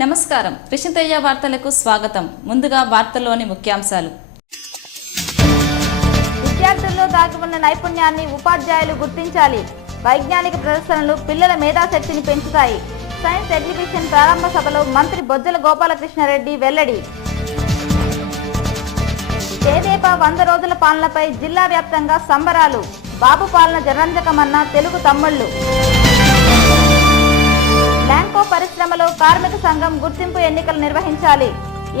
నమస్కారం కృష్ణతేజ వార్తలకు స్వాగతం. ముందుగా వార్తల్లోని ముఖ్యాంశాలు. విద్యార్థుల్లో దాగి ఉన్న నైపుణ్యాన్ని ఉపాధ్యాయులు గుర్తించాలి. వైజ్ఞానిక ప్రదర్శనలు పిల్లల మేధాశక్తిని పెంచుతాయి. సైన్స్ ఎగ్జిబిషన్ ప్రారంభ సభలో మంత్రి బొజ్జల గోపాలకృష్ణారెడ్డి వెల్లడి. తెదేపా 100 రోజుల పాలనపై జిల్లా వ్యాప్తంగా సంబరాలు. బాబు పాలన జనరంజకమన్న తెలుగు తమ్ముళ్లు. ల్యాంకో పరిశ్రమలో కార్మిక సంఘం గుర్తింపు ఎన్నికలు నిర్వహించాలి.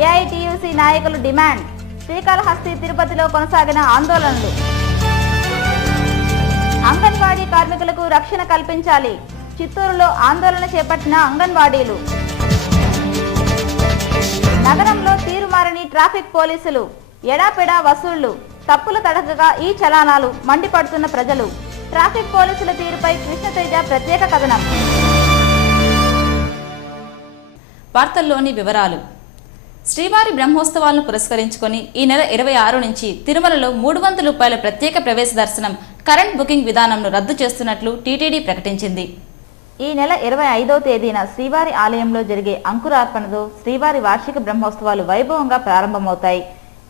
ఏఐటీయూసీ నాయకులు డిమాండ్. శ్రీకాళహస్తి తిరుపతిలో కొనసాగిన ఆందోళనలు. అంగన్వాడీ కార్మికులకు రక్షణ కల్పించాలి. చిత్తూరులో ఆందోళన చేపట్టిన అంగన్వాడీలు. నగరంలో తీరుమారని ట్రాఫిక్ పోలీసులు. ఎడాపెడా వసూళ్లు. తప్పుల తడకగా ఈ చలానాలు. మండిపడుతున్న ప్రజలు. ట్రాఫిక్ పోలీసుల తీరుపై కృష్ణతేజ ప్రత్యేక కథనం. వార్తల్లోని వివరాలు. శ్రీవారి బ్రహ్మోత్సవాలను పురస్కరించుకొని ఈ నెల 26 నుంచి తిరుమలలో 300 రూపాయల ప్రత్యేక ప్రవేశ దర్శనం కరెంట్ బుకింగ్ విధానంను రద్దు చేస్తున్నట్లు టీటీడీ ప్రకటించింది. ఈ నెల 25వ తేదీన శ్రీవారి ఆలయంలో జరిగే అంకురార్పణతో శ్రీవారి వార్షిక బ్రహ్మోత్సవాలు వైభవంగా ప్రారంభమవుతాయి.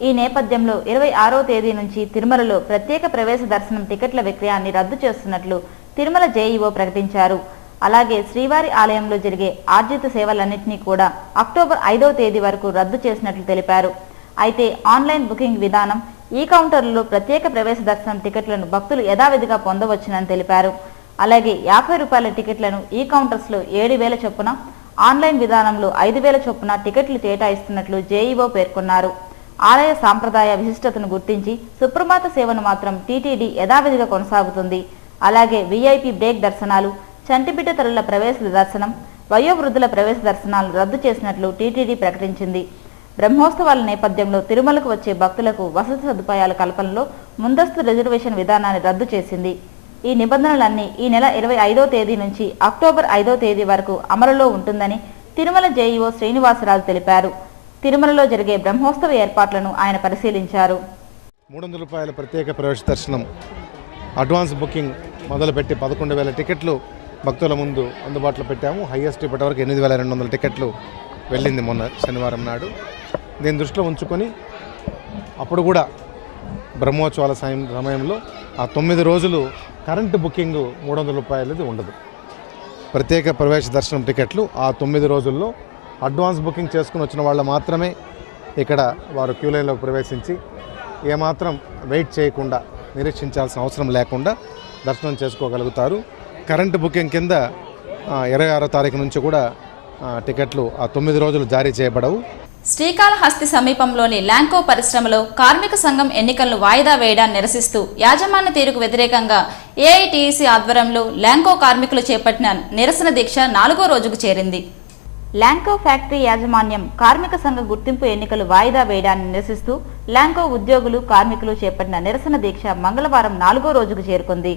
ఈ నేపథ్యంలో 26వ తేదీ నుంచి తిరుమలలో ప్రత్యేక ప్రవేశ దర్శనం టికెట్ల విక్రయాన్ని రద్దు చేస్తున్నట్లు తిరుమల జేఈఓ ప్రకటించారు. అలాగే శ్రీవారి ఆలయంలో జరిగే ఆర్జిత సేవలన్నింటినీ కూడా అక్టోబర్ 5వ తేదీ వరకు రద్దు చేసినట్లు తెలిపారు. అయితే ఆన్లైన్ బుకింగ్ విధానం, ఈ కౌంటర్లలో ప్రత్యేక ప్రవేశ దర్శనం టికెట్లను భక్తులు యథావిధిగా పొందవచ్చునని తెలిపారు. అలాగే 50 రూపాయల టికెట్లను ఈ కౌంటర్స్లో 7,000 చొప్పున, ఆన్లైన్ విధానంలో 5,000 చొప్పున టికెట్లు కేటాయిస్తున్నట్లు జేఈఓ పేర్కొన్నారు. ఆలయ సాంప్రదాయ విశిష్టతను గుర్తించి సుప్రభాత సేవను మాత్రం టీటీడీ యథావిధిగా కొనసాగుతుంది. అలాగే వీఐపీ బ్రేక్ దర్శనాలు, చంటిబిడ్డ తల్లుల ప్రవేశ దర్శనం, వయోవృద్ధుల ప్రవేశ దర్శనాలను రద్దు చేసినట్లు టీటీడీ ప్రకటించింది. బ్రహ్మోత్సవాల నేపథ్యంలో తిరుమలకు వచ్చే భక్తులకు వసతి సదుపాయాల కల్పనలో ముందస్తు రిజర్వేషన్ విధానాన్ని రద్దు చేసింది. ఈ నిబంధనలన్నీ ఈ నెల 25వ తేదీ నుంచి అక్టోబర్ 5వ తేదీ వరకు అమలులో ఉంటుందని తిరుమల జేఈఓ శ్రీనివాసరాజు తెలిపారు. తిరుమలలో జరిగే బ్రహ్మోత్సవ ఏర్పాట్లను ఆయన పరిశీలించారు. 300 రూపాయల ప్రత్యేక ప్రవేశ దర్శనం అడ్వాన్స్ బుకింగ్ మొదలుపెట్టి 11,000 టికెట్లు భక్తుల ముందు అందుబాటులో పెట్టాము. హైయెస్ట్ ఇప్పటివరకు 8,200 టికెట్లు వెళ్ళింది మొన్న శనివారం నాడు. దీన్ని దృష్టిలో ఉంచుకొని అప్పుడు కూడా బ్రహ్మోత్సవాల సమయంలో ఆ 9 రోజులు కరెంటు బుకింగ్ 300 రూపాయలది ఉండదు. ప్రత్యేక ప్రవేశ దర్శనం టికెట్లు ఆ 9 రోజుల్లో అడ్వాన్స్ బుకింగ్ చేసుకుని వచ్చిన వాళ్ళు మాత్రమే ఇక్కడ వారు క్యూ లైన్లోకి ప్రవేశించి ఏమాత్రం వెయిట్ చేయకుండా, నిరీక్షించాల్సిన అవసరం లేకుండా దర్శనం చేసుకోగలుగుతారు. కరెంటు బుకింగ్ కింద 26వ తారీఖు నుంచి కూడా టికెట్లు ఆ 9 రోజులు జారీ చేయబడవు. శ్రీకాళహస్తి సమీపంలోని ల్యాంకో పరిశ్రమలో కార్మిక సంఘం ఎన్నికలను వాయిదా వేయడాన్ని నిరసిస్తూ యాజమాన్య తీరుకు వ్యతిరేకంగా ఏఐటీయూసీ ఆధ్వర్యంలో ల్యాంకో కార్మికులు చేపట్టిన నిరసన దీక్ష 4వ రోజుకు చేరింది. ల్యాంకో ఫ్యాక్టరీ యాజమాన్యం కార్మిక సంఘ గుర్తింపు ఎన్నికలు వాయిదా వేయడాన్ని నిరసిస్తూ ల్యాంకో ఉద్యోగులు, కార్మికులు చేపట్టిన నిరసన దీక్ష మంగళవారం 4వ రోజుకు చేరుకుంది.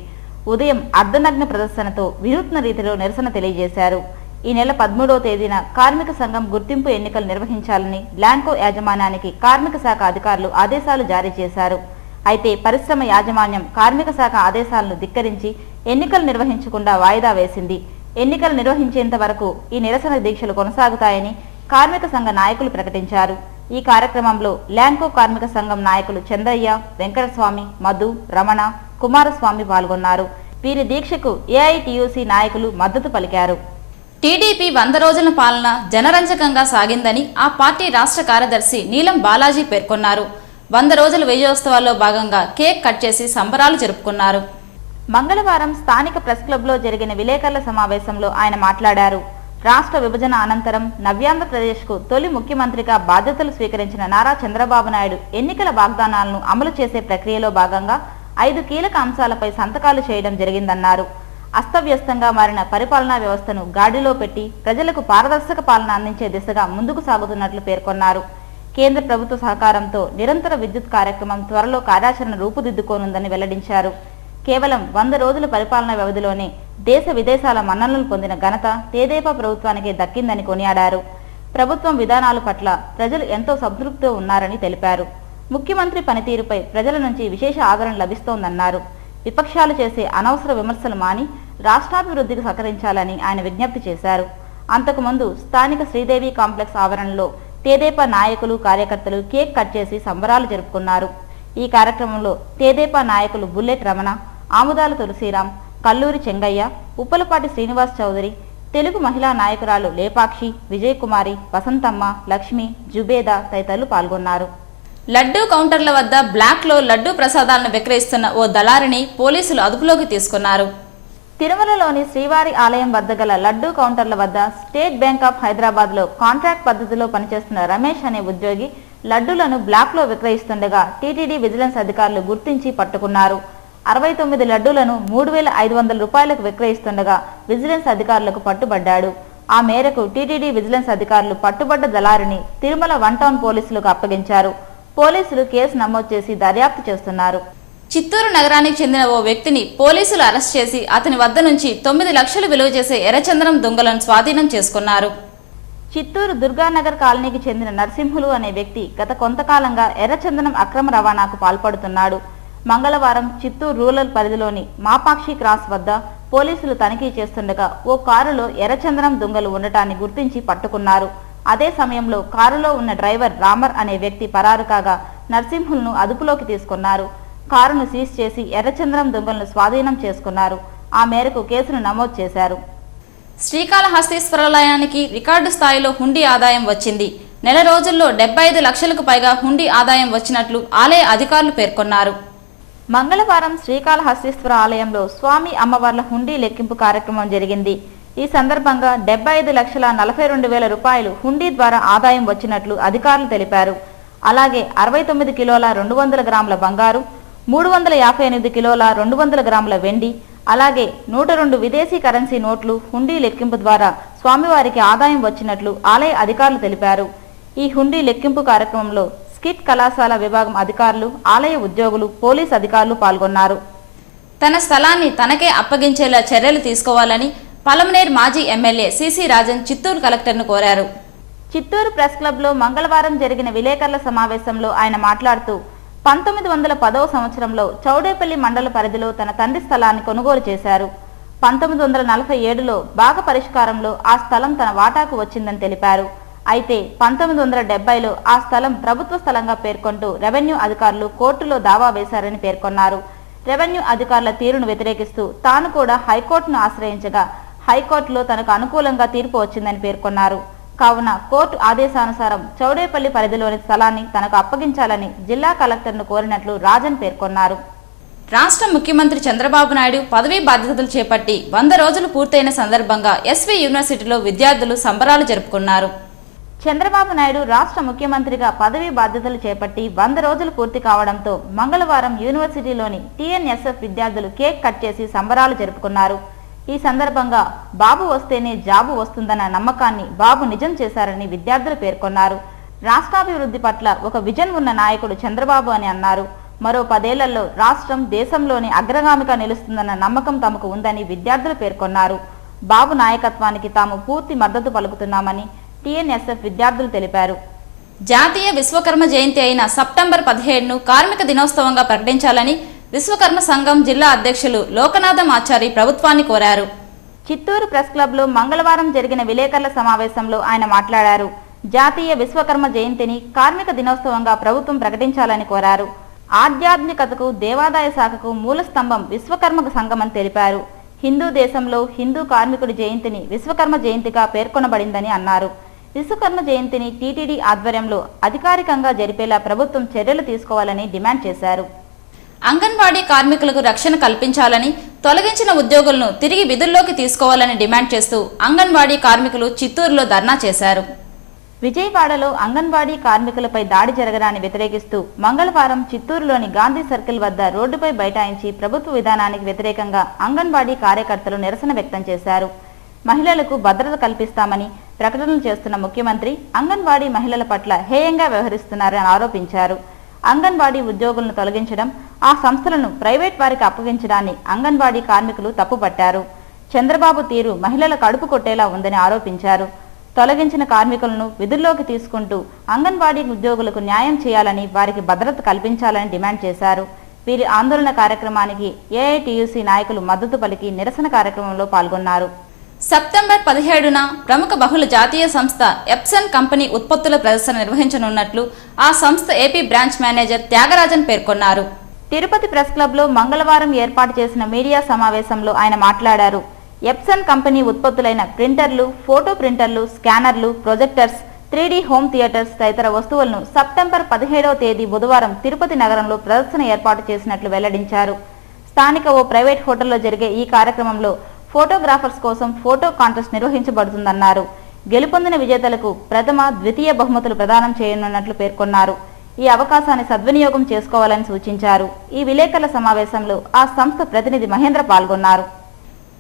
ఉదయం అర్ధనగ్న ప్రదర్శనతో వినూత్న రీతిలో నిరసన తెలియజేశారు. ఈ నెల 13వ తేదీన కార్మిక సంఘం గుర్తింపు ఎన్నికలు నిర్వహించాలని ల్యాంకో యాజమాన్యానికి కార్మిక శాఖ అధికారులు ఆదేశాలు జారీ చేశారు. అయితే పరిశ్రమ యాజమాన్యం కార్మిక శాఖ ఆదేశాలను ధిక్కరించి ఎన్నికలు నిర్వహించకుండా వాయిదా వేసింది. ఎన్నికలు నిర్వహించేంత వరకు ఈ నిరసన దీక్షలు కొనసాగుతాయని కార్మిక సంఘ నాయకులు ప్రకటించారు. ఈ కార్యక్రమంలో ల్యాంకో కార్మిక సంఘం నాయకులు చంద్రయ్య, వెంకటస్వామి, మధు, రమణ, కుమారస్వామి పాల్గొన్నారు. వీరి దీక్షకు ఏఐటీయూసీ నాయకులు మద్దతు పలికారు. టీడీపీ 100 రోజుల పాలన జనరంజకంగా సాగిందని ఆ పార్టీ రాష్ట్ర కార్యదర్శి నీలం బాలాజీ పేర్కొన్నారు. 100 రోజుల విజయోత్సవాల్లో భాగంగా కేక్ కట్ చేసి సంబరాలు జరుపుకున్నారు. మంగళవారం స్థానిక ప్రెస్ క్లబ్లో జరిగిన విలేకరుల సమావేశంలో ఆయన మాట్లాడారు. రాష్ట్ర విభజన అనంతరం నవ్యాంధ్రప్రదేశ్కు తొలి ముఖ్యమంత్రిగా బాధ్యతలు స్వీకరించిన నారా చంద్రబాబు నాయుడు ఎన్నికల వాగ్దానాలను అమలు చేసే ప్రక్రియలో భాగంగా 5 కీలక అంశాలపై సంతకాలు చేయడం జరిగిందన్నారు. అస్తవ్యస్తంగా మారిన పరిపాలనా వ్యవస్థను గాడిలో పెట్టి ప్రజలకు పారదర్శక పాలన అందించే దిశగా ముందుకు సాగుతున్నట్లు పేర్కొన్నారు. కేంద్ర ప్రభుత్వ సహకారంతో నిరంతర విద్యుత్ కార్యక్రమం త్వరలో కార్యాచరణ రూపుదిద్దుకోనుందని వెల్లడించారు. కేవలం 100 రోజుల పరిపాలన వ్యవధిలోనే దేశ విదేశాల మన్ననలు పొందిన ఘనత తెదేపా ప్రభుత్వానికి దక్కిందని కొనియాడారు. ప్రభుత్వం విధానాల పట్ల ప్రజలు ఎంతో సంతృప్తితో ఉన్నారని తెలిపారు. ముఖ్యమంత్రి పనితీరుపై ప్రజల నుంచి విశేష ఆదరణ లభిస్తోందన్నారు. విపక్షాలు చేసే అనవసర విమర్శలు మాని రాష్ట్రాభివృద్ధికి సహకరించాలని ఆయన విజ్ఞప్తి చేశారు. అంతకుముందు స్థానిక శ్రీదేవి కాంప్లెక్స్ ఆవరణలో తెదేపా నాయకులు కార్యకర్తలు కేక్ కట్ చేసి సంబరాలు జరుపుకున్నారు. ఈ కార్యక్రమంలో తెదేపా నాయకులు బుల్లెట్ రమణ, ఆముదాల తులసిరాం, కల్లూరి చెంగయ్య, ఉప్పలపాటి శ్రీనివాస్ చౌదరి, తెలుగు మహిళా నాయకురాలు లేపాక్షి, విజయకుమారి, వసంతమ్మ, లక్ష్మి, జుబేదా తదితరులు పాల్గొన్నారు. లడ్డూ కౌంటర్ల వద్ద బ్లాక్లో లడ్డూ ప్రసాదాలను విక్రయిస్తున్న ఓ దళారిని పోలీసులు అదుపులోకి తీసుకున్నారు. తిరుమలలోని శ్రీవారి ఆలయం వద్ద గల లడ్డూ కౌంటర్ల వద్ద స్టేట్ బ్యాంక్ ఆఫ్ హైదరాబాద్లో కాంట్రాక్ట్ పద్ధతిలో పనిచేస్తున్న రమేష్ అనే ఉద్యోగి లడ్డూలను బ్లాక్లో విక్రయిస్తుండగా టీటీడీ విజిలెన్స్ అధికారులు గుర్తించి పట్టుకున్నారు. 69 లడ్డూలను 3,500 రూపాయలకు విక్రయిస్తుండగా విజిలెన్స్ అధికారులకు పట్టుబడ్డాడు. ఆ మేరకు టీటీడీ విజిలెన్స్ అధికారులు పట్టుబడ్డ దళారిని తిరుమల 1 టౌన్ పోలీసులకు అప్పగించారు. పోలీసులు కేసు నమోదు చేసి దర్యాప్తు చేస్తున్నారు. చిత్తూరు నగరానికి చెందిన ఓ వ్యక్తిని పోలీసులు అరెస్ట్ చేసి అతని వద్ద నుంచి 9 లక్షలు విలువ చేసే ఎర్రచందనం దొంగలను స్వాధీనం చేసుకున్నారు. చిత్తూరు దుర్గానగర్ కాలనీకి చెందిన నరసింహులు అనే వ్యక్తి గత కొంతకాలంగా ఎర్రచందనం అక్రమ రవాణాకు పాల్పడుతున్నాడు. మంగళవారం చిత్తూరు రూరల్ పరిధిలోని మాపాక్షి క్రాస్ వద్ద పోలీసులు తనిఖీ చేస్తుండగా ఓ కారులో ఎర్రచందనం దొంగలు ఉండటాన్ని గుర్తించి పట్టుకున్నారు. అదే సమయంలో కారులో ఉన్న డ్రైవర్ రామర్ అనే వ్యక్తి పరారు కాగా నరసింహులను అదుపులోకి తీసుకున్నారు. కారును సీజ్ చేసి ఎర్రచందనం దొంగలను స్వాధీనం చేసుకున్నారు. ఆ మేరకు కేసును నమోదు చేశారు. శ్రీకాళహస్తీశ్వరాలయానికి రికార్డు స్థాయిలో హుండీ ఆదాయం వచ్చింది. నెల రోజుల్లో 75 లక్షలకు పైగా హుండీ ఆదాయం వచ్చినట్లు ఆలయ అధికారులు పేర్కొన్నారు. మంగళవారం శ్రీకాళహస్తీశ్వర ఆలయంలో స్వామి అమ్మవార్ల హుండీ లెక్కింపు కార్యక్రమం జరిగింది. ఈ సందర్భంగా 75,42,000 రూపాయలు హుండీ ద్వారా ఆదాయం వచ్చినట్లు అధికారులు తెలిపారు. అలాగే 69 కిలోల 200 గ్రాముల బంగారు, 358 కిలోల 200 గ్రాముల వెండి, అలాగే 102 విదేశీ కరెన్సీ నోట్లు హుండీ లెక్కింపు ద్వారా స్వామివారికి ఆదాయం వచ్చినట్లు ఆలయ అధికారులు తెలిపారు. ఈ హుండీ లెక్కింపు కార్యక్రమంలో స్కిట్ కళాశాల విభాగం అధికారులు, ఆలయ ఉద్యోగులు, పోలీస్ అధికారులు పాల్గొన్నారు. తన స్థలాన్ని తనకే అప్పగించేలా చర్యలు తీసుకోవాలని పలమనేర్ మాజీ ఎమ్మెల్యే సిసి రాజన్ చిత్తూరు కలెక్టర్ను కోరారు. చిత్తూరు ప్రెస్ క్లబ్లో మంగళవారం జరిగిన విలేకరుల సమావేశంలో ఆయన మాట్లాడుతూ 1910వ సంవత్సరంలో చౌడేపల్లి మండల పరిధిలో తన తండ్రి స్థలాన్ని కొనుగోలు చేశారు. 1947లో భాగ పరిష్కారంలో ఆ స్థలం తన వాటాకు వచ్చిందని తెలిపారు. అయితే 1970లో ఆ స్థలం ప్రభుత్వ స్థలంగా పేర్కొంటూ రెవెన్యూ అధికారులు కోర్టులో దావా వేశారని పేర్కొన్నారు. రెవెన్యూ అధికారుల తీరును వ్యతిరేకిస్తూ తాను కూడా హైకోర్టును ఆశ్రయించగా హైకోర్టులో తనకు అనుకూలంగా తీర్పు వచ్చిందని పేర్కొన్నారు. కావున కోర్టు ఆదేశానుసారం చౌడేపల్లి పరిధిలోని స్థలాన్ని తనకు అప్పగించాలని జిల్లా కలెక్టర్ను కోరినట్లు రాజన్ పేర్కొన్నారు. రాష్ట్ర ముఖ్యమంత్రి చంద్రబాబు నాయుడు పదవీ బాధ్యతలు చేపట్టి 100 రోజులు పూర్తయిన సందర్భంగా ఎస్వి యూనివర్సిటీలో విద్యార్థులు సంబరాలు జరుపుకున్నారు. చంద్రబాబు నాయుడు రాష్ట్ర ముఖ్యమంత్రిగా పదవీ బాధ్యతలు చేపట్టి 100 రోజులు పూర్తి కావడంతో మంగళవారం యూనివర్సిటీలోని టీఎన్ఎస్ఎఫ్ విద్యార్థులు కేక్ కట్ చేసి సంబరాలు జరుపుకున్నారు. ఈ సందర్భంగా బాబు వస్తేనే జాబు వస్తుందన్న నమ్మకాన్ని బాబు నిజం చేశారని విద్యార్థులు పేర్కొన్నారు. రాష్ట్రాభివృద్ధి పట్ల ఒక విజన్ ఉన్న నాయకుడు చంద్రబాబు అని అన్నారు. మరో 10 ఏళ్లలో రాష్ట్రం దేశంలోని అగ్రగామిగా నిలుస్తుందన్న నమ్మకం తమకు ఉందని విద్యార్థులు పేర్కొన్నారు. బాబు నాయకత్వానికి తాము పూర్తి మద్దతు పలుకుతున్నామని టీఎన్ఎస్ఎఫ్ విద్యార్థులు తెలిపారు. జాతీయ విశ్వకర్మ జయంతి అయిన సెప్టెంబర్ 17ను కార్మిక దినోత్సవంగా ప్రకటించాలని విశ్వకర్మ సంఘం జిల్లా అధ్యక్షులు లోకనాథం ఆచారి ప్రభుత్వాన్ని కోరారు. చిత్తూరు ప్రెస్ క్లబ్లో మంగళవారం జరిగిన విలేకరుల సమావేశంలో ఆయన మాట్లాడారు. జాతీయ విశ్వకర్మ జయంతిని కార్మిక దినోత్సవంగా ప్రభుత్వం ప్రకటించాలని కోరారు. ఆధ్యాత్మికతకు, దేవాదాయ శాఖకు మూల స్తంభం విశ్వకర్మ సంఘం అని తెలిపారు. హిందూ దేశంలో హిందూ కార్మికుడి జయంతిని విశ్వకర్మ జయంతిగా పేర్కొనబడిందని అన్నారు. విశ్వకర్మ జయంతిని టీటీడీ ఆధ్వర్యంలో అధికారికంగా జరిపేలా ప్రభుత్వం చర్యలు తీసుకోవాలని డిమాండ్ చేశారు. అంగన్వాడీ కార్మికులకు రక్షణ కల్పించాలని, తొలగించిన ఉద్యోగులను తిరిగి విధుల్లోకి తీసుకోవాలని డిమాండ్ చేస్తూ అంగన్వాడీ కార్మికులు చిత్తూరులో ధర్నా చేశారు. విజయవాడలో అంగన్వాడీ కార్మికులపై దాడి జరగడాన్ని వ్యతిరేకిస్తూ మంగళవారం చిత్తూరులోని గాంధీ సర్కిల్ వద్ద రోడ్డుపై బైఠాయించి ప్రభుత్వ విధానానికి వ్యతిరేకంగా అంగన్వాడీ కార్యకర్తలు నిరసన వ్యక్తం చేశారు. మహిళలకు భద్రత కల్పిస్తామని ప్రకటనలు చేస్తున్న ముఖ్యమంత్రి అంగన్వాడీ మహిళల పట్ల హేయంగా వ్యవహరిస్తున్నారని ఆరోపించారు. అంగన్వాడీ ఉద్యోగులను తొలగించడం, ఆ సంస్థలను ప్రైవేట్ వారికి అప్పగించడాన్ని అంగన్వాడీ కార్మికులు తప్పుపట్టారు. చంద్రబాబు తీరు మహిళల కడుపు కొట్టేలా ఉందని ఆరోపించారు. తొలగించిన కార్మికులను విధుల్లోకి తీసుకుంటూ అంగన్వాడీ ఉద్యోగులకు న్యాయం చేయాలని, వారికి భద్రత కల్పించాలని డిమాండ్ చేశారు. వీరి ఆందోళన కార్యక్రమానికి ఏఐటీయూసీ నాయకులు మద్దతు పలికి నిరసన కార్యక్రమంలో పాల్గొన్నారు. సెప్టెంబర్ 17న ప్రముఖ బహుళ జాతీయ సంస్థ ఎప్సన్ కంపెనీ ఉత్పత్తుల ప్రదర్శన నిర్వహించనున్నట్లు ఆ సంస్థ ఏపీ బ్రాంచ్ మేనేజర్ త్యాగరాజన్ పేర్కొన్నారు. తిరుపతి ప్రెస్ క్లబ్లో మంగళవారం ఏర్పాటు చేసిన మీడియా సమావేశంలో ఆయన మాట్లాడారు. ఎప్సన్ కంపెనీ ఉత్పత్తులైన ప్రింటర్లు, ఫోటో ప్రింటర్లు, స్కానర్లు, ప్రొజెక్టర్స్, 3D హోమ్ థియేటర్స్ తదితర వస్తువులను సెప్టెంబర్ 17వ తేదీ బుధవారం తిరుపతి నగరంలో ప్రదర్శన ఏర్పాటు చేసినట్లు వెల్లడించారు. స్థానిక ఓ ప్రైవేట్ హోటల్లో జరిగే ఈ కార్యక్రమంలో ఫోటోగ్రాఫర్స్ కోసం ఫోటో కాంటెస్ట్ నిర్వహించబడుతుందన్నారు. గెలుపొందిన విజేతలకు ప్రథమ, ద్వితీయ బహుమతులు ప్రదానం చేయనున్నట్లు పేర్కొన్నారు. ఈ అవకాశాన్ని సద్వినియోగం చేసుకోవాలని సూచించారు. ఈ విలేకరుల సమావేశంలో ఆ సంస్థ ప్రతినిధి మహేంద్ర పాల్గొన్నారు.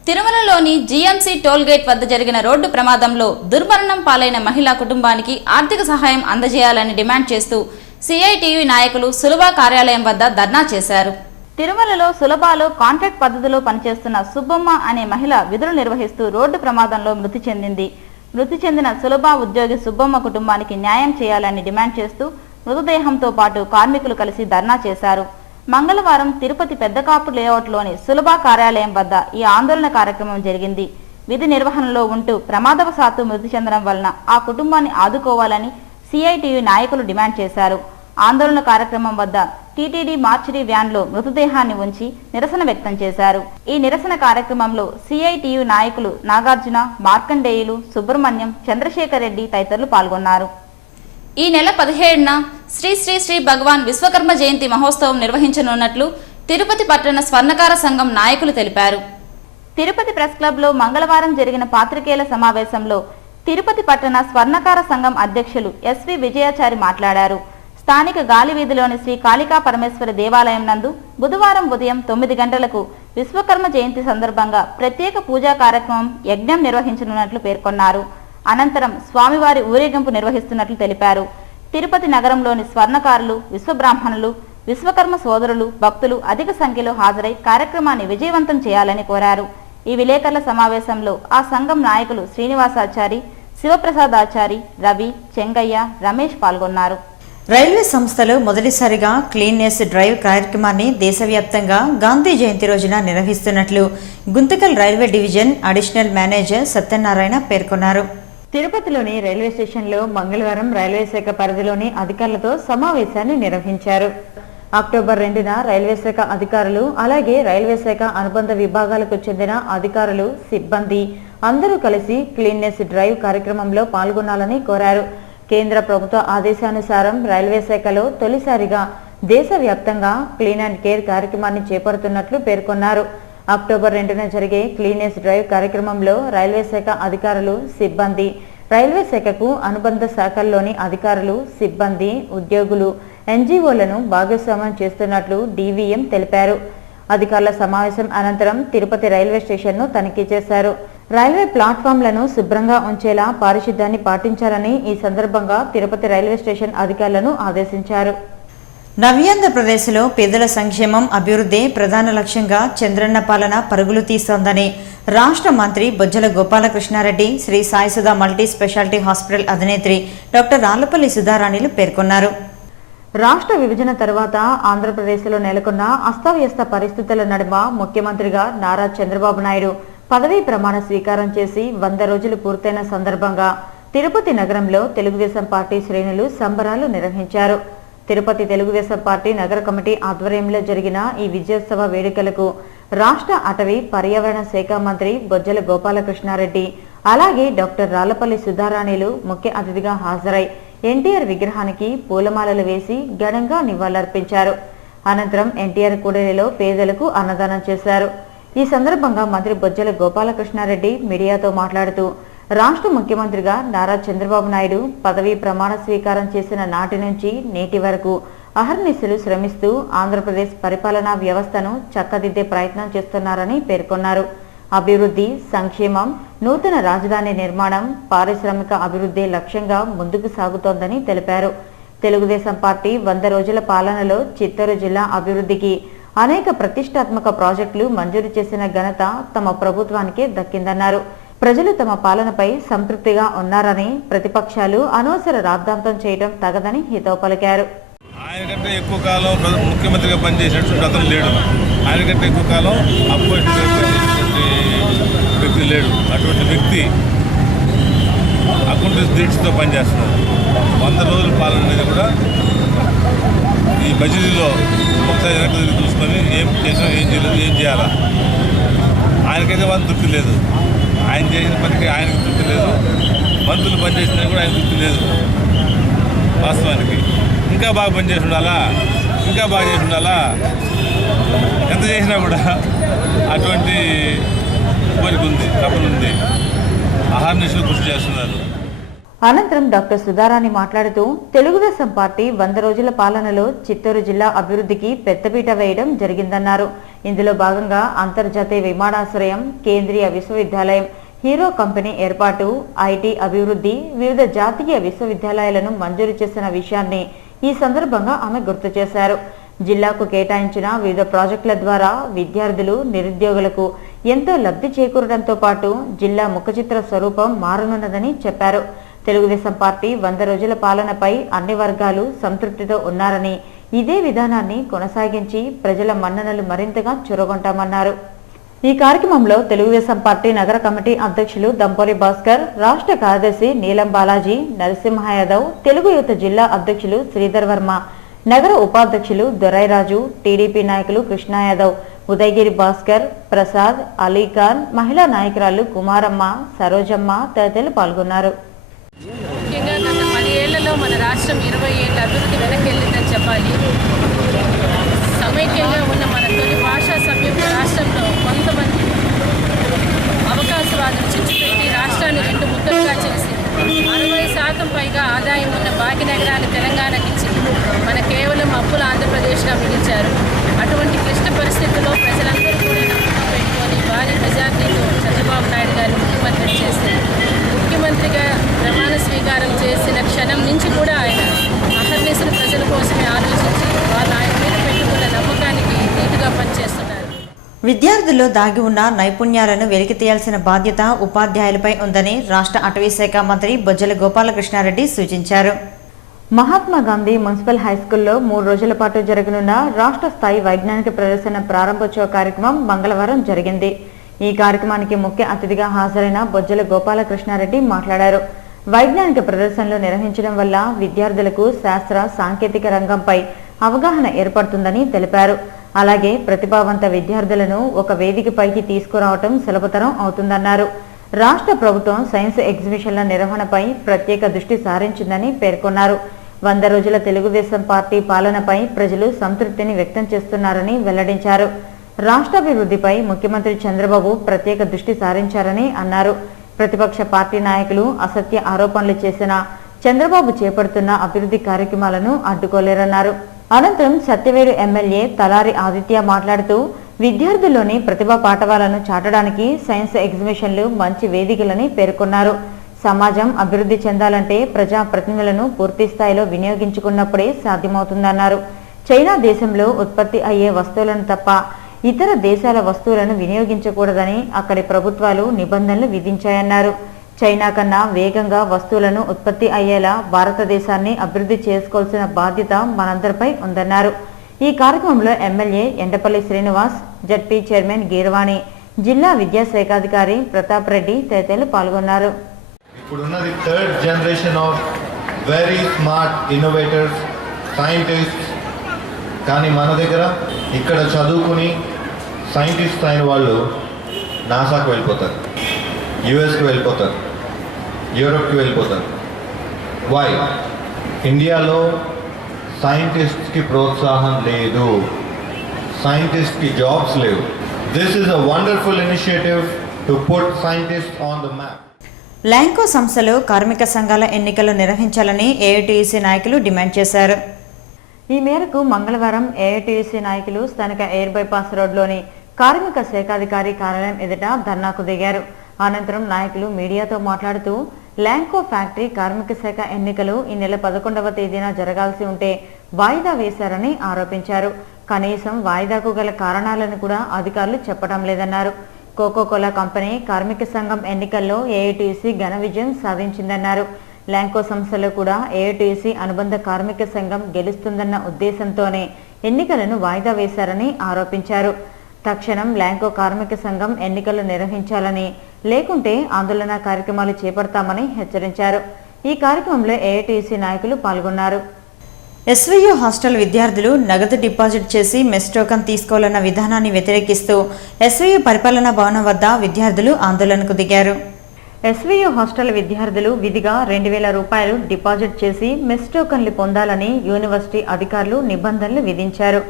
తిరుమలలోని జీఎంసీ టోల్గేట్ వద్ద జరిగిన రోడ్డు ప్రమాదంలో దుర్మరణం పాలైన మహిళా కుటుంబానికి ఆర్థిక సహాయం అందజేయాలని డిమాండ్ చేస్తూ సిఐటియు నాయకులు సులభ కార్యాలయం వద్ద ధర్నా చేశారు. తిరుమలలో సులభాలో కాంట్రాక్ట్ పద్ధతిలో పనిచేస్తున్న సుబ్బమ్మ అనే మహిళ విధులు నిర్వహిస్తూ రోడ్డు ప్రమాదంలో మృతి చెందింది. మృతి చెందిన సులభ ఉద్యోగి సుబ్బమ్మ కుటుంబానికి న్యాయం చేయాలని డిమాండ్ చేస్తూ మృతదేహంతో పాటు కార్మికులు కలిసి ధర్నా చేశారు. మంగళవారం తిరుపతి పెద్దకాపు లేఅవుట్లోని సులభ కార్యాలయం వద్ద ఈ ఆందోళన కార్యక్రమం జరిగింది. విధి నిర్వహణలో ఉంటూ ప్రమాదవశాత్తు మృతి చెందడం వలన ఆ కుటుంబాన్ని ఆదుకోవాలని సిఐటియు నాయకులు డిమాండ్ చేశారు. ఆందోళన కార్యక్రమం వద్ద టీటీడీ మార్చిరీ వ్యాన్లో మృతదేహాన్ని ఉంచి నిరసన వ్యక్తం చేశారు. ఈ నిరసన కార్యక్రమంలో సిఐటియు నాయకులు నాగార్జున, మార్కండేయులు, సుబ్రహ్మణ్యం, చంద్రశేఖర్ రెడ్డి తదితరులు పాల్గొన్నారు. ఈ నెల 17న శ్రీ శ్రీ శ్రీ భగవాన్ విశ్వకర్మ జయంతి మహోత్సవం నిర్వహించనున్నట్లు తిరుపతి పట్టణ స్వర్ణకార సంఘం నాయకులు తెలిపారు. తిరుపతి ప్రెస్ క్లబ్లో మంగళవారం జరిగిన పాత్రికేయుల సమావేశంలో తిరుపతి పట్టణ స్వర్ణకార సంఘం అధ్యక్షులు ఎస్వి విజయాచారి మాట్లాడారు. స్థానిక గాలివీధిలోని శ్రీ కాళికా పరమేశ్వరి దేవాలయం నందు బుధవారం ఉదయం 9 గంటలకు విశ్వకర్మ జయంతి సందర్భంగా ప్రత్యేక పూజా కార్యక్రమం యజ్ఞం నిర్వహించనున్నట్లు పేర్కొన్నారు. అనంతరం స్వామివారి ఊరేగింపు నిర్వహిస్తున్నట్లు తెలిపారు. తిరుపతి నగరంలోని స్వర్ణకారులు, విశ్వబ్రాహ్మణులు, విశ్వకర్మ సోదరులు, భక్తులు అధిక సంఖ్యలో హాజరై కార్యక్రమాన్ని విజయవంతం చేయాలని కోరారు. ఈ విలేకరుల సమావేశంలో ఆ సంఘం నాయకులు శ్రీనివాసాచారి, శివప్రసాదాచారి, రవి, చెంగయ్య, రమేష్ పాల్గొన్నారు. రైల్వే సంస్థలో మొదటిసారిగా క్లీన్నెస్ డ్రైవ్ కార్యక్రమాన్ని దేశవ్యాప్తంగా గాంధీ జయంతి రోజున నిర్వహిస్తున్నట్లు Guntakal railway division additional manager Satyanarayana పేర్కొన్నారు. తిరుపతిలోని రైల్వే స్టేషన్లో మంగళవారం రైల్వే శాఖ పరిధిలోని అధికారులతో సమావేశాన్ని నిర్వహించారు. అక్టోబర్ 2న రైల్వే శాఖ అధికారులు, అలాగే రైల్వే శాఖ అనుబంధ విభాగాలకు చెందిన అధికారులు, సిబ్బంది అందరూ కలిసి క్లీన్నెస్ డ్రైవ్ కార్యక్రమంలో పాల్గొనాలని కోరారు. కేంద్ర ప్రభుత్వ ఆదేశానుసారం రైల్వే శాఖలో తొలిసారిగా దేశవ్యాప్తంగా క్లీన్ అండ్ కేర్ కార్యక్రమాన్ని చేపడుతున్నట్లు పేర్కొన్నారు. అక్టోబర్ 2న జరిగే క్లీన్నెస్ డ్రైవ్ కార్యక్రమంలో రైల్వే శాఖ అధికారులు, సిబ్బంది, రైల్వే శాఖకు అనుబంధ శాఖల్లోని అధికారులు, సిబ్బంది, ఉద్యోగులు, ఎన్జీఓలను భాగస్వామ్యం చేస్తున్నట్లు డీవీఎం తెలిపారు. అధికారుల సమావేశం అనంతరం తిరుపతి రైల్వే స్టేషన్ను తనిఖీ చేశారు. రైల్వే ప్లాట్ఫామ్లను శుభ్రంగా ఉంచేలా పారిశుద్ధ్యాన్ని పాటించాలని ఈ సందర్భంగా తిరుపతి రైల్వే స్టేషన్ అధికారులను ఆదేశించారు. నవ్యాంధ్రప్రదేశ్లో పేదల సంక్షేమం, అభివృద్ధి ప్రధాన లక్ష్యంగా చంద్రన్న పాలన పరుగులు తీస్తోందని రాష్ట్ర మంత్రి Bojjala Gopalakrishna Reddy Sri Saisudha multi speciality hospital అధినేత్రి డాక్టర్ రాళ్లపల్లి సుధారాణిలు పేర్కొన్నారు. రాష్ట్ర విభజన తర్వాత ఆంధ్రప్రదేశ్లో నెలకొన్న అస్తవ్యస్త పరిస్థితుల నడుమ ముఖ్యమంత్రిగా నారా చంద్రబాబు నాయుడు పదవీ ప్రమాణ స్వీకారం చేసి 100 రోజులు పూర్తయిన సందర్భంగా తిరుపతి నగరంలో తెలుగుదేశం పార్టీ శ్రేణులు సంబరాలు నిర్వహించారు. తిరుపతి తెలుగుదేశం పార్టీ నగర కమిటీ ఆధ్వర్యంలో జరిగిన ఈ విజయోత్సవ వేడుకలకు రాష్ట్ర అటవీ పర్యావరణ శాఖ మంత్రి బొజ్జల గోపాలకృష్ణారెడ్డి, అలాగే డాక్టర్ రాళ్లపల్లి సుధారాణిలు ముఖ్య అతిథిగా హాజరై ఎన్టీఆర్ విగ్రహానికి పూలమాలలు వేసి ఘనంగా నివాళులర్పించారు. అనంతరం ఎన్టీఆర్ కూడలిలో పేదలకు అన్నదానం చేశారు. ఈ సందర్భంగా మంత్రి బొజ్జల గోపాలకృష్ణారెడ్డి మీడియాతో మాట్లాడుతూ, రాష్ట్ర ముఖ్యమంత్రిగా నారా చంద్రబాబు నాయుడు పదవీ ప్రమాణ స్వీకారం చేసిన నాటి నుంచి నేటి వరకు అహర్నిశలు శ్రమిస్తూ ఆంధ్రప్రదేశ్ పరిపాలనా వ్యవస్థను చక్కదిద్దే ప్రయత్నం చేస్తున్నారని పేర్కొన్నారు. అభివృద్ధి, సంక్షేమం, నూతన రాజధాని నిర్మాణం, పారిశ్రామిక అభివృద్ధి లక్ష్యంగా ముందుకు సాగుతోందని తెలిపారు. తెలుగుదేశం పార్టీ 100 రోజుల పాలనలో చిత్తూరు జిల్లా అభివృద్ధికి అనేక ప్రతిష్టాత్మక ప్రాజెక్టులు మంజూరు చేసిన ఘనత తమ ప్రభుత్వానికే దక్కిందన్నారు. ప్రజలు తమ పాలనపై సంతృప్తిగా ఉన్నారని, ప్రతిపక్షాలు అనవసర రాద్ధాంతం చేయడం తగదని హితవు పలికారు. ఆయనకంటే ఎక్కువ కాలం ముఖ్యమంత్రిగా పనిచేసినటువంటి అతను లేడు. ఆయనకంటే ఎక్కువ కాలం అపోజిషన్ పనిచేసినటువంటి వ్యక్తి లేడు. అటువంటి వ్యక్తి అకుంఠిత దీక్షతో పనిచేస్తున్నారు. 100 రోజుల పాలన అనేది కూడా ఈ బదిలీలో ఒకసారి వెనక్కి తిరిగి చూసుకొని ఏం చేసాం, ఏం చేయలేదు, ఏం చేయాలా. ఆయనకైతే వాళ్ళ తృప్తి లేదు. ఆయన చేసిన పనికి ఆయనకు తృప్తి లేదు, మంత్రులు పనిచేసినా కూడా ఆయన తృప్తి లేదు. వాస్తవానికి ఇంకా బాగా పనిచేసి ఉండాలా, ఇంకా బాగా చేసి ఉండాలా. ఎంత చేసినా కూడా అటువంటి కోరిక ఉంది, తపన ఉంది. అహర్నిశలు కృషి చేస్తున్నారు. అనంతరం డాక్టర్ సుధారాణి మాట్లాడుతూ తెలుగుదేశం పార్టీ 100 రోజుల పాలనలో చిత్తూరు జిల్లా అభివృద్ధికి పెద్దపీట వేయడం జరిగిందన్నారు. ఇందులో భాగంగా అంతర్జాతీయ విమానాశ్రయం, కేంద్రీయ విశ్వవిద్యాలయం, హీరో కంపెనీ ఏర్పాటు, ఐటీ అభివృద్ధి, వివిధ జాతీయ విశ్వవిద్యాలయాలను మంజూరు చేసిన విషయాన్ని ఈ సందర్భంగా ఆమె గుర్తు చేశారు. జిల్లాకు కేటాయించిన వివిధ ప్రాజెక్టుల ద్వారా విద్యార్థులు, నిరుద్యోగులకు ఎంతో లబ్ధి చేకూరడంతో పాటు జిల్లా ముఖచిత్ర స్వరూపం మారనున్నదని చెప్పారు. తెలుగుదేశం పార్టీ 100 రోజుల పాలనపై అన్ని వర్గాలు సంతృప్తితో ఉన్నారని, ఇదే విధానాన్ని కొనసాగించి ప్రజల మన్ననలు మరింతగా చురగొంటామన్నారు. ఈ కార్యక్రమంలో తెలుగుదేశం పార్టీ నగర కమిటీ అధ్యక్షులు దంపోరి భాస్కర్, రాష్ట్ర కార్యదర్శి నీలం బాలాజీ, నరసింహ యాదవ్, తెలుగు యువత జిల్లా అధ్యక్షులు శ్రీధర్ వర్మ, నగర ఉపాధ్యక్షులు దొరైరాజు, టీడీపీ నాయకులు కృష్ణా యాదవ్, ఉదయగిరి భాస్కర్, ప్రసాద్, అలీఖాన్, మహిళా నాయకురాలు కుమారమ్మ, సరోజమ్మ తదితరులు పాల్గొన్నారు. ముఖ్యంగా గత 10 ఏళ్లలో మన రాష్ట్రం 20 ఏళ్ళ అభివృద్ధి వెనకెళ్ళిందని చెప్పాలి. సమైక్యంగా ఉన్న మన తొలి భాషా సంయుక్త రాష్ట్రంలో కొంతమంది అవకాశవాదులు చిచ్చుపెట్టి రాష్ట్రాన్ని 2 ముక్కలుగా చేసి 60% పైగా ఆదాయం ఉన్న భాగ్యనగరాన్ని తెలంగాణకి ఇచ్చి మన కేవలం అప్పుల ఆంధ్రప్రదేశ్గా మిగిల్చారు. అటువంటి క్లిష్ట పరిస్థితుల్లో ప్రజలందరూ కూడా నమ్మకం పెట్టుకొని భారీ మెజార్టీతో చంద్రబాబు నాయుడు గారిని ముఖ్యమంత్రి చేశారు. ముఖ్యమంత్రిగా ప్రమాణ స్వీకారం చేసిన క్షణం నుంచి కూడా ఆయన అహర్నిశలు ప్రజల కోసమే ఆలోచించి వాళ్ళు ఆయన మీద పెట్టుకున్న నమ్మకానికి నీటుగా పనిచేస్తున్నారు. విద్యార్థుల్లో దాగి ఉన్న నైపుణ్యాలను వెలికితీయాల్సిన బాధ్యత ఉపాధ్యాయులపై ఉందని రాష్ట్ర అటవీ శాఖ మంత్రి బొజ్జల గోపాలకృష్ణారెడ్డి సూచించారు. మహాత్మా గాంధీ మున్సిపల్ హైస్కూల్లో 3 రోజుల పాటు జరగనున్న రాష్ట్ర స్థాయి వైజ్ఞానిక ప్రదర్శన ప్రారంభోత్సవ కార్యక్రమం మంగళవారం జరిగింది. ఈ కార్యక్రమానికి ముఖ్య అతిథిగా హాజరైన బొజ్జల గోపాలకృష్ణారెడ్డి మాట్లాడారు. వైజ్ఞానిక ప్రదర్శనలు నిర్వహించడం వల్ల విద్యార్థులకు శాస్త్ర సాంకేతిక రంగంపై అవగాహన ఏర్పడుతుందని తెలిపారు. అలాగే ప్రతిభావంత విద్యార్థులను ఒక వేదికపైకి తీసుకురావటం సులభతరం అవుతుందన్నారు. రాష్ట్ర ప్రభుత్వం సైన్స్ ఎగ్జిబిషన్ల నిర్వహణపై ప్రత్యేక దృష్టి సారించిందని పేర్కొన్నారు. 100 రోజుల తెలుగుదేశం పార్టీ పాలనపై ప్రజలు సంతృప్తిని వ్యక్తం చేస్తున్నారని వెల్లడించారు. రాష్ట్రాభివృద్ధిపై ముఖ్యమంత్రి చంద్రబాబు ప్రత్యేక దృష్టి సారించారని అన్నారు. ప్రతిపక్ష పార్టీ నాయకులు అసత్య ఆరోపణలు చేసినా చంద్రబాబు చేపడుతున్న అభివృద్ధి కార్యక్రమాలను అడ్డుకోలేరన్నారు. అనంతరం సత్యవేడు ఎమ్మెల్యే తలారి ఆదిత్య మాట్లాడుతూ విద్యార్థుల్లోని ప్రతిభా పాఠవాలను చాటడానికి సైన్స్ ఎగ్జిబిషన్లు మంచి వేదికలని పేర్కొన్నారు. సమాజం అభివృద్ధి చెందాలంటే ప్రజా ప్రతినిధులను పూర్తి స్థాయిలో వినియోగించుకున్నప్పుడే సాధ్యమవుతుందన్నారు. చైనా దేశంలో ఉత్పత్తి అయ్యే వస్తువులను తప్ప ఇతర దేశాల వస్తువులను వినియోగించకూడదని అక్కడి ప్రభుత్వాలు నిబంధనలు విధించాయన్నారు. చైనా కన్నా వేగంగా వస్తువులను ఉత్పత్తి అయ్యేలా భారతదేశాన్ని అభివృద్ధి చేసుకోవాల్సిన బాధ్యత మనందరిపై ఉందన్నారు. ఈ కార్యక్రమంలో MLA Endapalli Srinivas, ZP chairman Girvani, జిల్లా విద్యాశాఖాధికారి ప్రతాప్ రెడ్డి తదితరులు పాల్గొన్నారు. ఇప్పుడున్నది 3rd generation of very smart innovators, scientists. కానీ మన దగ్గర ఇక్కడ చదువుకుని సైంటిస్ట్ అయిన వాళ్ళు నాసాకు వెళ్ళిపోతారు, యుఎస్కి వెళ్ళిపోతారు, యూరోప్కి వెళ్ళిపోతారు. వై? ఇండియాలో సైంటిస్ట్కి ప్రోత్సాహం లేదు, సైంటిస్ట్కి జాబ్స్ లేవు. This is a wonderful initiative to put scientist on the map. Lanco సంస్థలో కార్మిక సంఘాల ఎన్నికలు నిర్వహించాలని ఏఐటీయూసీ నాయకులు డిమాండ్ చేశారు. ఈ మేరకు మంగళవారం ఏఐటీయూసీ నాయకులు స్థానిక ఎయిర్ బైపాస్ రోడ్లోని కార్మిక శాఖాధికారి కార్యాలయం ఎదుట ధర్నాకు దిగారు. అనంతరం నాయకులు మీడియాతో మాట్లాడుతూ ల్యాంకో ఫ్యాక్టరీ కార్మిక శాఖ ఎన్నికలు ఈ నెల 11వ తేదీన జరగాల్సి ఉంటే వాయిదా వేశారని ఆరోపించారు. కనీసం వాయిదాకు గల కారణాలను కూడా అధికారులు చెప్పడం లేదన్నారు. కోకోకోలా కంపెనీ కార్మిక సంఘం ఎన్నికల్లో ఏఐటీయూసీ ఘన విజయం సాధించిందన్నారు. ల్యాంకో సంస్థలో కూడా ఏఐటీయూసీ అనుబంధ కార్మిక సంఘం గెలుస్తుందన్న ఉద్దేశంతోనే ఎన్నికలను వాయిదా వేశారని ఆరోపించారు. తక్షణం ల్యాంకో కార్మిక సంఘం ఎన్నికలు నిర్వహించాలని, లేకుంటే ఆందోళన కార్యక్రమాలు చేపడతామని హెచ్చరించారు. ఈ కార్యక్రమంలో ఏఐటీసీ నాయకులు పాల్గొన్నారు. ఎస్వీయు హాస్టల్ విద్యార్థులు నగదు డిపాజిట్ చేసి మెస్ టోకన్ తీసుకోవాలన్న విధానాన్ని వ్యతిరేకిస్తూ ఎస్వీయు పరిపాలనా భవనం వద్ద విద్యార్థులు ఆందోళనకు దిగారు. ఎస్వీయు హాస్టల్ విద్యార్థులు విధిగా 2000 రూపాయలు డిపాజిట్ చేసి మెస్ టోకన్లు పొందాలని యూనివర్సిటీ అధికారులు నిబంధనలు విధించారు.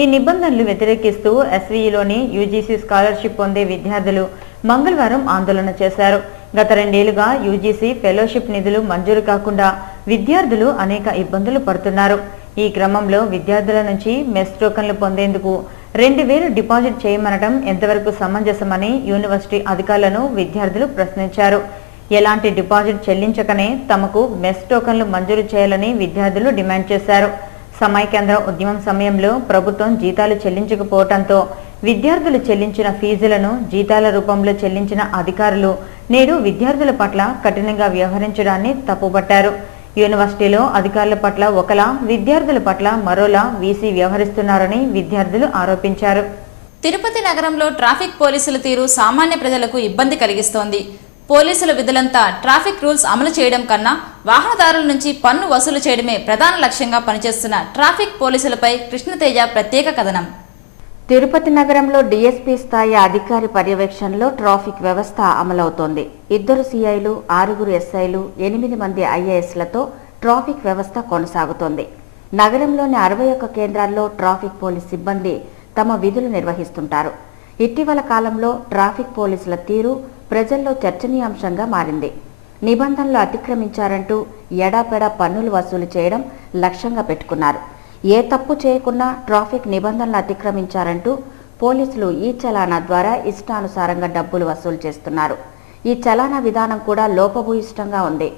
ఈ నిబంధనలు వ్యతిరేకిస్తూ ఎస్వీయులోని యూజీసీ స్కాలర్షిప్ పొందే విద్యార్థులు మంగళవారం ఆందోళన చేశారు. గత 2 ఏళ్లుగా యూజీసీ ఫెలోషిప్ నిధులు మంజూరు కాకుండా విద్యార్థులు అనేక ఇబ్బందులు పడుతున్నారు. ఈ క్రమంలో విద్యార్థుల నుంచి మెస్ టోకన్లు పొందేందుకు 2000 డిపాజిట్ చేయమనడం ఎంతవరకు సమంజసమని యూనివర్సిటీ అధికారులను విద్యార్థులు ప్రశ్నించారు. ఎలాంటి డిపాజిట్ చెల్లించకనే తమకు మెస్ టోకన్లు మంజూరు చేయాలని విద్యార్థులు డిమాండ్ చేశారు. సమైక్యాంధ్ర ఉద్యమం సమయంలో ప్రభుత్వం జీతాలు చెల్లించకపోవడంతో విద్యార్థులు చెల్లించిన ఫీజులను జీతాల రూపంలో చెల్లించిన అధికారులు నేడు విద్యార్థుల పట్ల కఠినంగా వ్యవహరించడాన్ని తప్పుపట్టారు. యూనివర్సిటీలో అధికారుల పట్ల ఒకలా విద్యార్థుల పట్ల మరోలా వీసీ వ్యవహరిస్తున్నారని విద్యార్థులు ఆరోపించారు. తిరుపతి నగరంలో ట్రాఫిక్ పోలీసుల తీరు సామాన్య ప్రజలకు ఇబ్బంది కలిగిస్తోంది. పోలీసుల విధులంతా ట్రాఫిక్ రూల్స్ అమలు చేయడం కన్నా వాహనదారుల నుంచి పన్ను వసూలు చేయడమే ప్రధాన లక్ష్యంగా పనిచేస్తున్న ట్రాఫిక్ పోలీసులపై కృష్ణతేజ ప్రత్యేక కథనం. తిరుపతి నగరంలో డీఎస్పీ స్థాయి అధికారి పర్యవేక్షణలో ట్రాఫిక్ వ్యవస్థ అమలవుతోంది. 2 సిఐలు, 6 ఎస్ఐలు, 8 మంది ఐఏఎస్లతో ట్రాఫిక్ వ్యవస్థ కొనసాగుతోంది. నగరంలోని 61 కేంద్రాల్లో ట్రాఫిక్ పోలీస్ సిబ్బంది తమ విధులు నిర్వహిస్తుంటారు. ఇటీవల కాలంలో ట్రాఫిక్ పోలీసుల తీరు ప్రజల్లో చర్చనీయాంశంగా మారింది. నిబంధనలు అతిక్రమించారంటూ ఎడాపెడా పన్నులు వసూలు చేయడం లక్ష్యంగా పెట్టుకున్నారు. ఏ తప్పు చేయకున్నా ట్రాఫిక్ నిబంధనలు అతిక్రమించారంటూ పోలీసులు ఈ చలానా ద్వారా ఇష్టానుసారంగా డబ్బులు వసూలు చేస్తున్నారు. ఈ చలానా విధానం కూడా లోపభూయిష్టంగా ఉంది.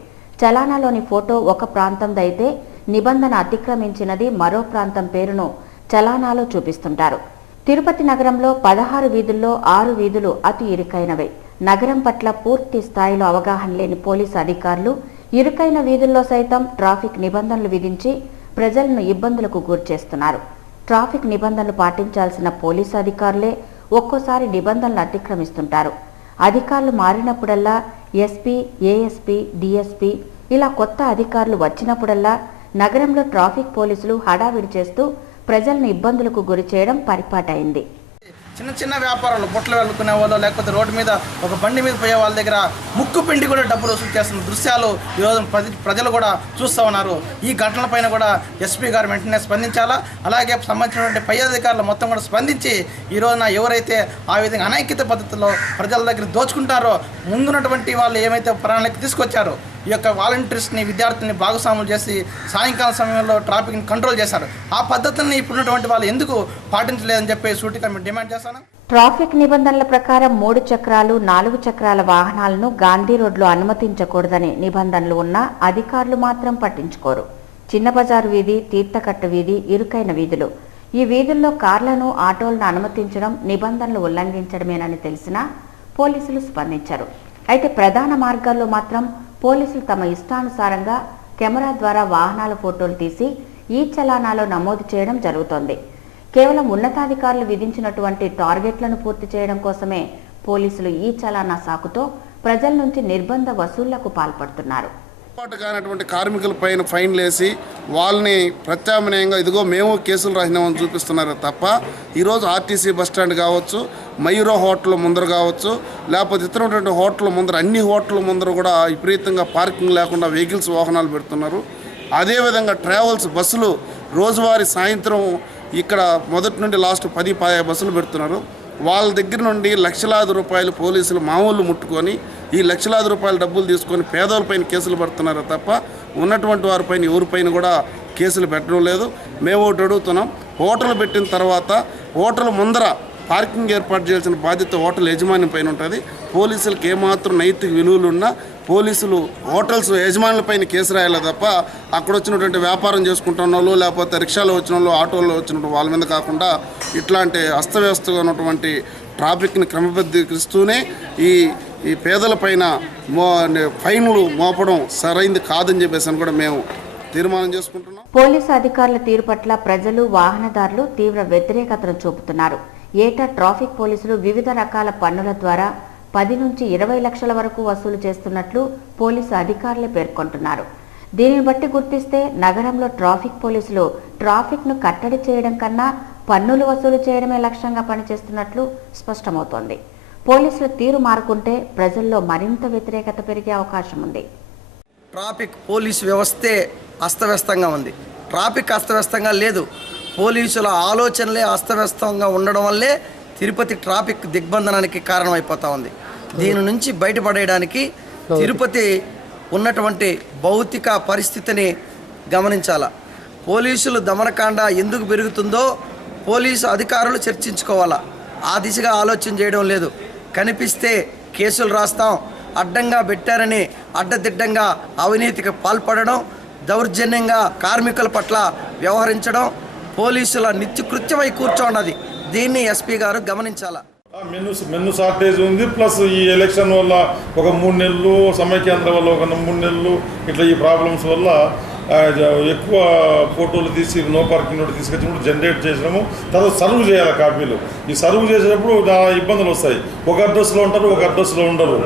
చలానాలోని ఫోటో ఒక ప్రాంతందైతే నిబంధన అతిక్రమించినది మరో ప్రాంతం పేరును చలానాలో చూపిస్తుంటారు. తిరుపతి నగరంలో 16 వీధుల్లో 6 వీధులు అతి ఇరుకైనవే. నగరం పట్ల పూర్తి స్థాయిలో అవగాహన లేని పోలీసు అధికారులు ఇరుకైన వీధుల్లో సైతం ట్రాఫిక్ నిబంధనలు విధించి ప్రజలను ఇబ్బందులకు గురిచేస్తున్నారు. ట్రాఫిక్ నిబంధనలు పాటించాల్సిన పోలీసు అధికారులే ఒక్కోసారి నిబంధనలు అతిక్రమిస్తుంటారు. అధికారులు మారినప్పుడల్లా ఎస్పీ, ఏఎస్పీ, డిఎస్పీ ఇలా కొత్త అధికారులు వచ్చినప్పుడల్లా నగరంలో ట్రాఫిక్ పోలీసులు హడావిడి చేస్తూ ప్రజలను ఇబ్బందులకు గురి చేయడం పరిపాటైంది. చిన్న చిన్న వ్యాపారాలు బొట్టలు వెళ్ళుకునే వాళ్ళు, లేకపోతే రోడ్డు మీద ఒక బండి మీద పోయే వాళ్ళ దగ్గర ముక్కు పిండి కూడా డబ్బులు వసూలు చేస్తున్న దృశ్యాలు ఈరోజు ప్రజలు కూడా చూస్తూ ఉన్నారు. ఈ ఘటనల పైన కూడా ఎస్పీ గారు వెంటనే స్పందించాలా, అలాగే సంబంధించినటువంటి పై అధికారులు మొత్తం కూడా స్పందించి ఈ రోజున ఎవరైతే ఆ విధంగా అనైక్యత పద్ధతిలో ప్రజల దగ్గర దోచుకుంటారో ముందున్నటువంటి వాళ్ళు ఏమైతే ప్రణాళిక తీసుకొచ్చారో ఈ యొక్క వాలంటీర్స్ని, విద్యార్థుల్ని భాగస్వాములు చేసి సాయంకాలం సమయంలో ట్రాఫిక్ని కంట్రోల్ చేశారు. ఆ పద్ధతుల్ని ఇప్పుడున్నటువంటి వాళ్ళు ఎందుకు పాటించలేదని చెప్పి సూటిగా మేము డిమాండ్ చేస్తాను. ట్రాఫిక్ నిబంధనల ప్రకారం 3 చక్రాలు, 4 చక్రాల వాహనాలను గాంధీ రోడ్లో అనుమతించకూడదని నిబంధనలు ఉన్నా అధికారులు మాత్రం పట్టించుకోరు. చిన్న బజారు వీధి, తీర్థకట్ట వీధి ఇరుకైన వీధులు. ఈ వీధుల్లో కార్లను, ఆటోలను అనుమతించడం నిబంధనలు ఉల్లంఘించడమేనని తెలిసినా పోలీసులు స్పందించారు. అయితే ప్రధాన మార్గాల్లో మాత్రం పోలీసులు తమ ఇష్టానుసారంగా కెమెరా ద్వారా వాహనాల ఫోటోలు తీసి ఈ చలానాలో నమోదు చేయడం జరుగుతోంది. కేవలం ఉన్నతాధికారులు విధించినటువంటి టార్గెట్లను పూర్తి చేయడం కోసమే పోలీసులు ఈ చలానా సాకుతో ప్రజల నుంచి నిర్బంధ వసూళ్లకు పాల్పడుతున్నారు. కానటువంటి కార్మికులపైన ఫైన్లు వేసి వాళ్ళని ప్రత్యామ్నాయంగా ఇదిగో మేము కేసులు రాసినామని చూపిస్తున్నారు తప్ప ఈరోజు ఆర్టీసీ బస్టాండ్ కావచ్చు, మయూరో హోటల్ ముందర కావచ్చు, లేకపోతే ఇతరటువంటి హోటల్ ముందర, అన్ని హోటల్ ముందర కూడా విపరీతంగా పార్కింగ్ లేకుండా వెహికల్స్ వాహనాలు పెడుతున్నారు. అదేవిధంగా ట్రావెల్స్ బస్సులు రోజువారీ సాయంత్రం ఇక్కడ మొదటి నుండి లాస్ట్ 10 బస్సులు పెడుతున్నారు. వాళ్ళ దగ్గర నుండి లక్షలాది రూపాయలు పోలీసులు మామూలు ముట్టుకొని ఈ లక్షలాది రూపాయల డబ్బులు తీసుకొని పేదోళ్ళపైన కేసులు పెడుతున్నారు తప్ప ఉన్నటువంటి వారిపైన ఎవరిపైన కూడా కేసులు పెట్టడం లేదు. మేము ఒకటి అడుగుతున్నాం, హోటల్ పెట్టిన తర్వాత హోటల్ ముందర పార్కింగ్ ఏర్పాటు చేయాల్సిన బాధ్యత హోటల్ యజమాని పైన ఉంటుంది. పోలీసులకు ఏమాత్రం నైతిక విలువలు ఉన్నా పోలీసులు హోటల్స్ యజమానులపైన కేసు రాయాలి తప్ప అక్కడ వచ్చినటువంటి వ్యాపారం చేసుకుంటున్న వాళ్ళు, లేకపోతే రిక్షాలో వచ్చిన వాళ్ళు, ఆటోల్లో వచ్చిన వాళ్ళ మీద కాకుండా ఇట్లాంటి అస్తవ్యస్తగా ఉన్నటువంటి ట్రాఫిక్ని క్రమబద్ధీకరిస్తూనే ఈ పేదల పైన ఫైన్లు మోపడం సరైంది కాదని చెప్పేసి కూడా మేము తీర్మానం చేసుకుంటున్నాం. పోలీసు అధికారుల తీరు పట్ల ప్రజలు, వాహనదారులు తీవ్ర వ్యతిరేకతను చూపుతున్నారు. ఏటా ట్రాఫిక్ పోలీసులు వివిధ రకాల పన్నుల ద్వారా 10 నుంచి 20 లక్షల వరకు వసూలు చేస్తున్నట్లు పోలీసు అధికారులు పేర్కొంటున్నారు. దీనిని బట్టి గుర్తిస్తే నగరంలో ట్రాఫిక్ పోలీసులు ట్రాఫిక్ను కట్టడి చేయడం కన్నా పన్నులు వసూలు చేయడమే లక్ష్యంగా పనిచేస్తున్నట్లు స్పష్టమవుతోంది. పోలీసుల తీరు మారుకుంటే ప్రజల్లో మరింత వ్యతిరేకత పెరిగే అవకాశం ఉంది. ట్రాఫిక్ పోలీసు వ్యవస్థే అస్తవ్యస్తంగా ఉంది. ట్రాఫిక్ అస్తవ్యస్తంగా లేదు, పోలీసుల ఆలోచనలే అస్తవ్యస్తంగా ఉండడం వల్లే తిరుపతి ట్రాఫిక్ దిగ్బంధనానికి కారణమైపోతా ఉంది. దీని నుంచి బయటపడేయడానికి తిరుపతి ఉన్నటువంటి భౌతిక పరిస్థితిని గమనించాల. పోలీసులు దమనకాండ ఎందుకు పెరుగుతుందో పోలీసు అధికారులు చర్చించుకోవాలా. ఆ దిశగా ఆలోచన చేయడం లేదు. కనిపిస్తే కేసులు రాస్తాం, అడ్డంగా పెట్టారని అడ్డదిడ్డంగా అవినీతికి పాల్పడడం, దౌర్జన్యంగా కార్మికుల పట్ల వ్యవహరించడం పోలీసుల నిత్యకృత్యమై కూర్చోన్నది. దీన్ని ఎస్పీ గారు గమనించాలా. మెన్ను షార్టేజ్ ఉంది, ప్లస్ ఈ ఎలక్షన్ వల్ల ఒక 3 నెలలు, సమైక్యాంధ్ర వల్ల ఒక 3 నెలలు, ఇట్లా ఈ ప్రాబ్లమ్స్ వల్ల ఎక్కువ ఫోటోలు తీసి నో పార్కింగ్ నోట్ తీసుకొచ్చినప్పుడు జనరేట్ చేసినాము. తర్వాత సర్వ్ చేయాలి కాపీలు. ఈ సర్వ్ చేసేటప్పుడు చాలా ఇబ్బందులు వస్తాయి. ఒక అడ్రస్లో ఉంటారు, ఒక అడ్రస్లో ఉండరు.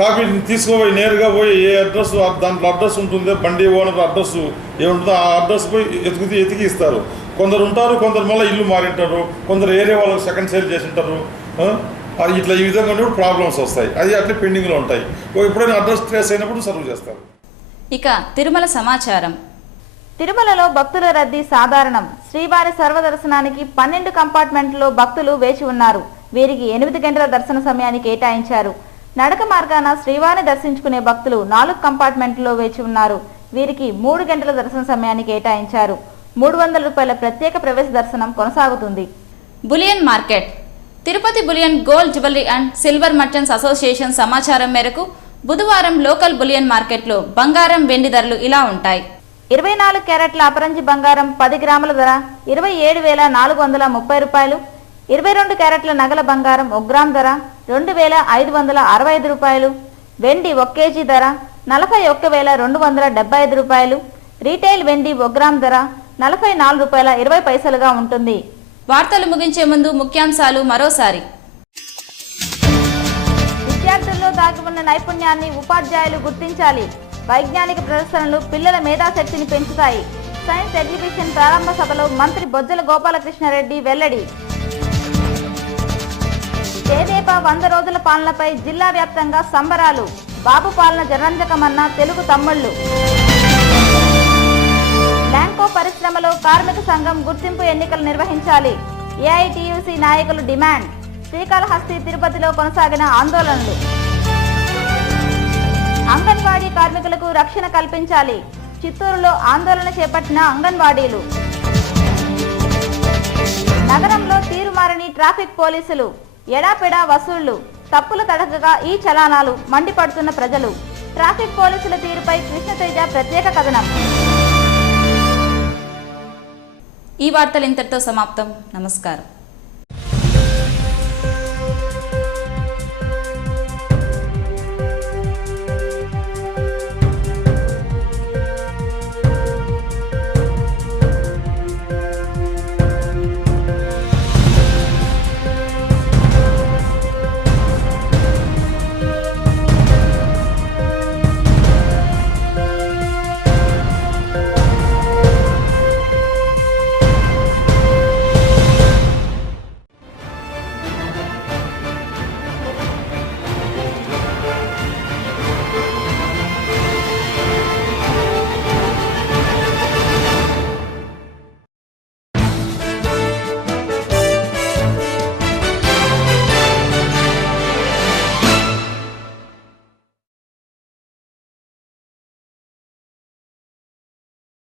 కాపీ తీసుకుపోయి నేరుగా పోయి ఏ అడ్రస్ దాంట్లో అడ్రస్ ఉంటుందో బండి ఓనర్ అడ్రస్ ఏముంటుందో ఆ అడ్రస్ పోయి ఎతికి ఇస్తారు. కొందరు ఉంటారు, కొందరు మళ్ళీ ఇల్లు మారింటారు, కొందరు ఏరియా వాళ్ళకి సెకండ్ సేల్ చేసి ఉంటారు. ఇట్లా ఈ విధంగా ప్రాబ్లమ్స్ వస్తాయి. అది అట్లా పెండింగ్లో ఉంటాయి. ఎప్పుడైనా అడ్రస్ ట్రేస్ అయినప్పుడు సర్వ్ చేస్తారు. ఇక తిరుమల సమాచారం. తిరుమలలో భక్తుల రద్దీ సాధారణం. శ్రీవారి సర్వదర్శనానికి 12 కంపార్ట్మెంట్లో భక్తులు వేచి ఉన్నారు. వీరికి 8 గంటల దర్శన సమయాన్ని కేటాయించారు. నడక మార్గాన శ్రీవారిని దర్శించుకునే భక్తులు 4 కంపార్ట్మెంట్లో వేచి ఉన్నారు. వీరికి 3 గంటల దర్శన సమయాన్ని కేటాయించారు. 300 రూపాయల ప్రత్యేక ప్రవేశ దర్శనం కొనసాగుతుంది. Bullion market. Tirupati bullion gold jewellery and silver merchants association సమాచారం మేరకు బుధవారం లోకల్ బులియన్ మార్కెట్లో బంగారం, వెండి ధరలు ఇలా ఉంటాయి. 24 క్యారెట్ల అపరంజి బంగారం 10 గ్రాముల ధర 27,430 రూపాయలు. 22 క్యారెట్ల నగల బంగారం 1 గ్రామ్ ధర 2,565 రూపాయలు. వెండి 1 కేజీ ధర 41,275 రూపాయలు. రీటైల్ వెండి 1 గ్రామ్ ధర 44 రూపాయల 20 పైసలుగా ఉంటుంది. వార్తలు ముగించే ముందు ముఖ్యాంశాలు మరోసారి. విద్యార్థుల్లో దాగి ఉన్న నైపుణ్యాన్ని ఉపాధ్యాయులు గుర్తించాలి. వైజ్ఞానిక ప్రదర్శనలు పిల్లల మేధాశక్తిని పెంచుతాయి. సైన్స్ ఎగ్జిబిషన్ ప్రారంభ సభలో మంత్రి బొజ్జల గోపాలకృష్ణారెడ్డి వెల్లడి. తెదేపా 100 రోజుల పాలనపై జిల్లా వ్యాప్తంగా సంబరాలు. బాబు పాలన జనరంజకమన్న తెలుగు తమ్ముళ్లు. ల్యాంకో పరిశ్రమలో కార్మిక సంఘం గుర్తింపు ఎన్నికలు నిర్వహించాలి. ఏఐటీయూసీ నాయకులు డిమాండ్. శ్రీకాళహస్తి, తిరుపతిలో కొనసాగిన ఆందోళనలు. అంగన్వాడీ కార్మికులకు రక్షణ కల్పించాలి. చిత్తూరులో ఆందోళన చేపట్టిన అంగన్వాడీలు. నగరంలో తీరుమారని ట్రాఫిక్ పోలీసులు. ఎడాపెడా వసూళ్లు. తప్పులు తడకగా ఈ చలానాలు. మండిపడుతున్న ప్రజలు. ట్రాఫిక్ పోలీసుల తీరుపై కృష్ణతేజ ప్రత్యేక కథనం. ఈ వార్తలు ఇంతటితో సమాప్తం. నమస్కారం.